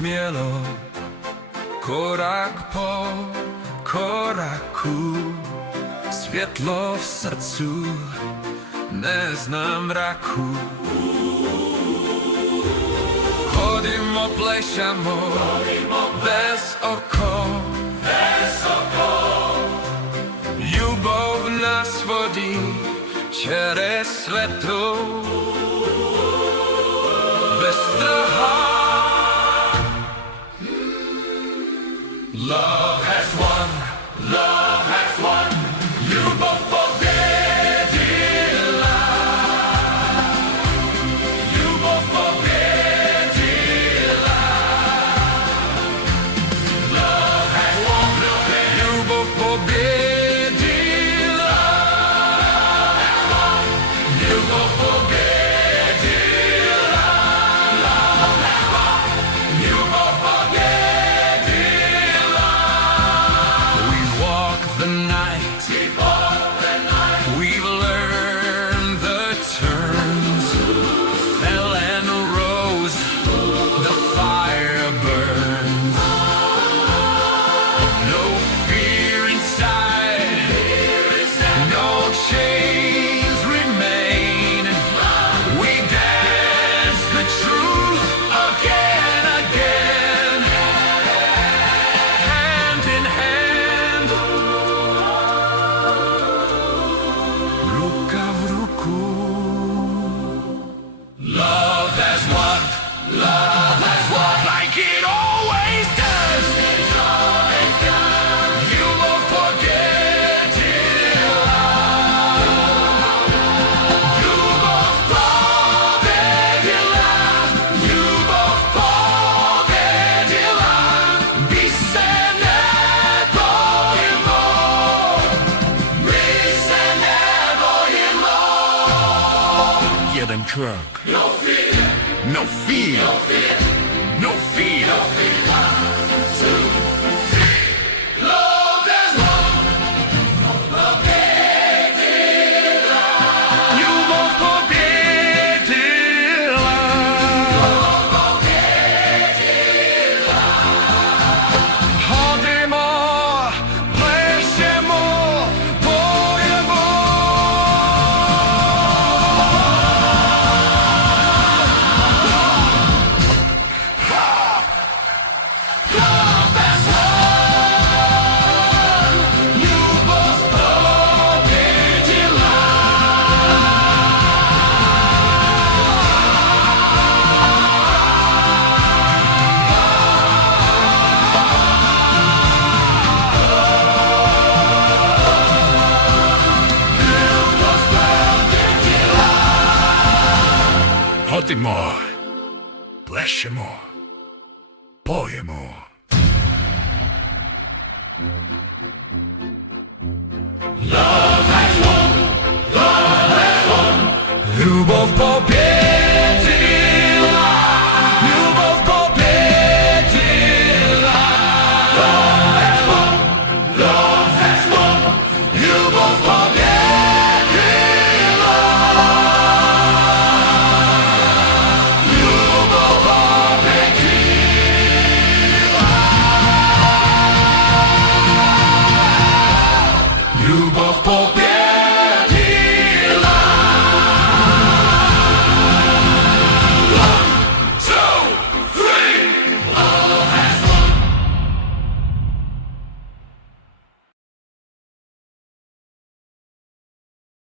smjelo, korak po koraku, svjetlo v srcu, ne znam mraku. Hodimo, plešamo, bez oko, ljubov nas vodi čez svetu, bez straha. Love has won, love has won, ljubav pobjedila, ljubav pobjedila. Love has won, ljubav pobjedila, ljubav pobjedila. Love has won, ljubav pobjedila. The night, we've learned the terms, fell and rose, the fire burns. No fear inside, no chains remain. We dance the truth again, again, hand in hand. Love has won, love has won, like it always does. It's always done. Ljubav pobjedila, ljubav pobjedila, ljubav pobjedila. Mi se ne bojimo, mi se ne bojimo. Jeden krok. No fear, no fear, no fear, no fear, no fear. 1, 2, 3. Love has won, pobjedila, ljubav pobjedila, ljubav pobjedila. Hodimo, plešemo, pojemo. Hodimo, plešemo, pojemo. Love has won, ljubav pobjedila.